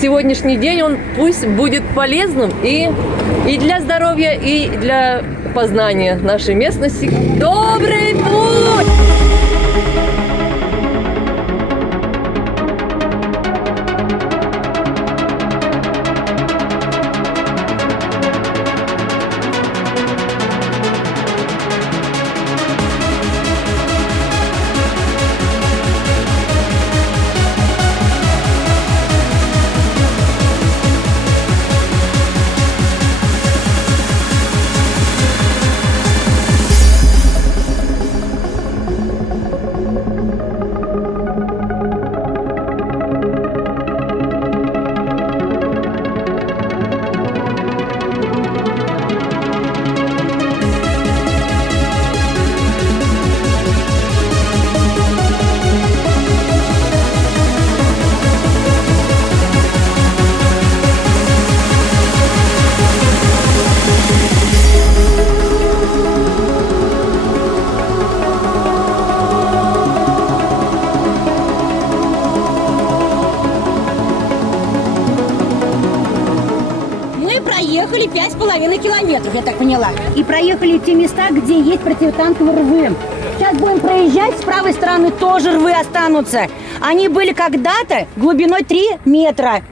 Сегодняшний день он пусть будет полезным и для здоровья, и для познания нашей местности. Добрый путь! Проехали 5,5 километров, я так поняла. И проехали те места, где есть противотанковые рвы. Сейчас будем проезжать, с правой стороны тоже рвы останутся. Они были когда-то глубиной 3 метра.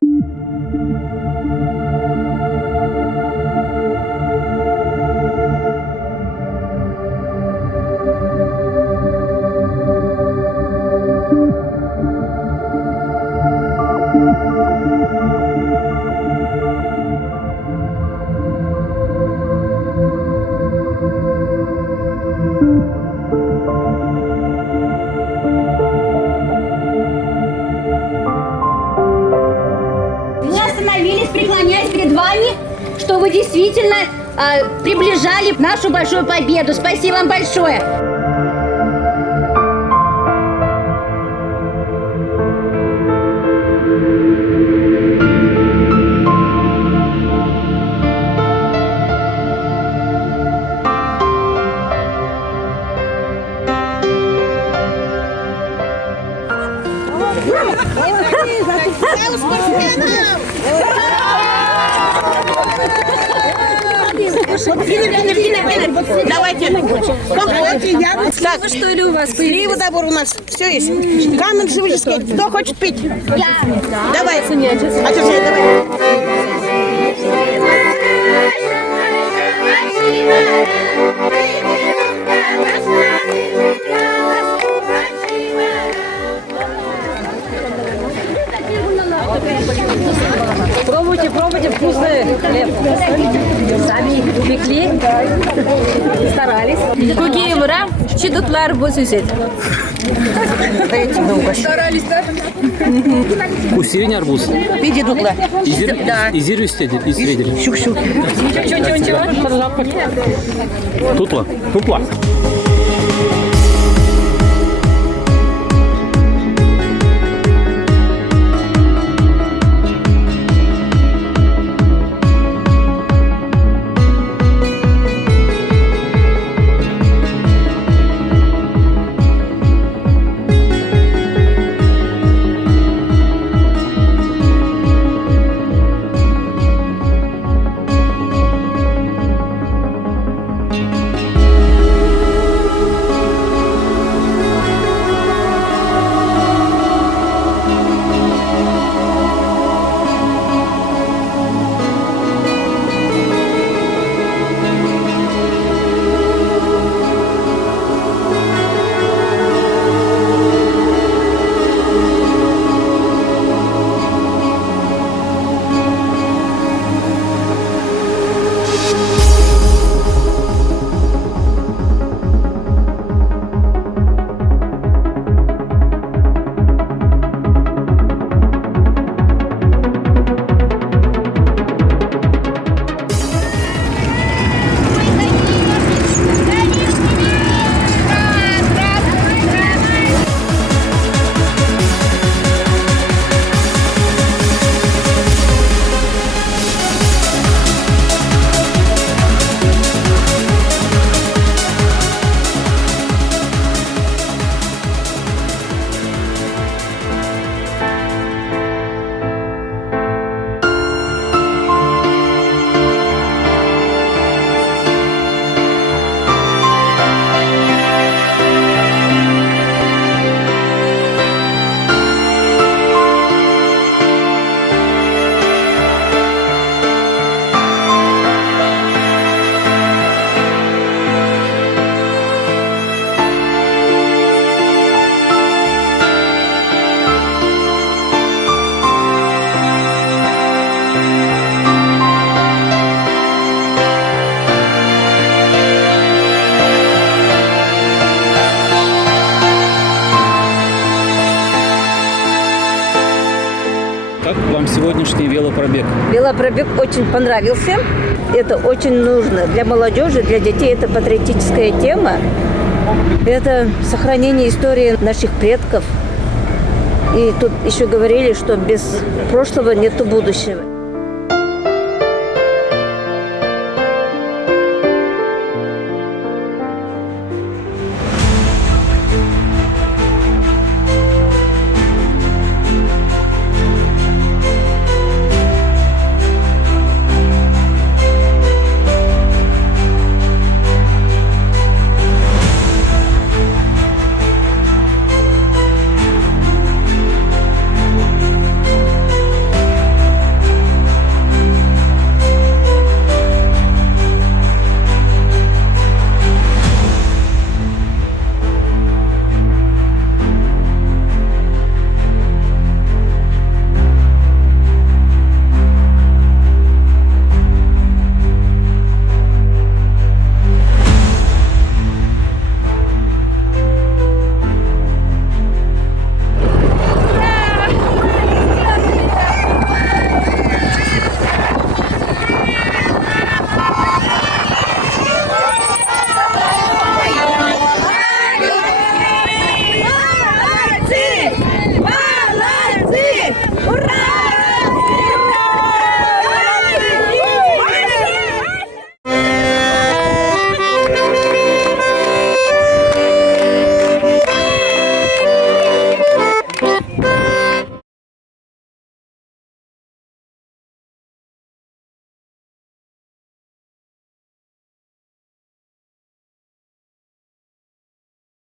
Преклоняюсь перед вами, что вы действительно приближали нашу большую победу. Спасибо вам большое. Давайте. Так, что ли у вас? Сливы добор у нас. Все есть. Камень живический. Кто хочет пить? Я. Давай. А что же, давай. Пробуйте, пробуйте, вкусный хлеб. Сами пекли, старались. Какие вра? Чидутлар босусет. Старались, да? Кусирин арбуз. Пиди дукла. Изир üsttedir, İsveç'dir. Şuk. Тутла. Тупла. Как вам сегодняшний велопробег? Велопробег очень понравился. Это очень нужно для молодежи, для детей. Это патриотическая тема. Это сохранение истории наших предков. И тут еще говорили, что без прошлого нету будущего.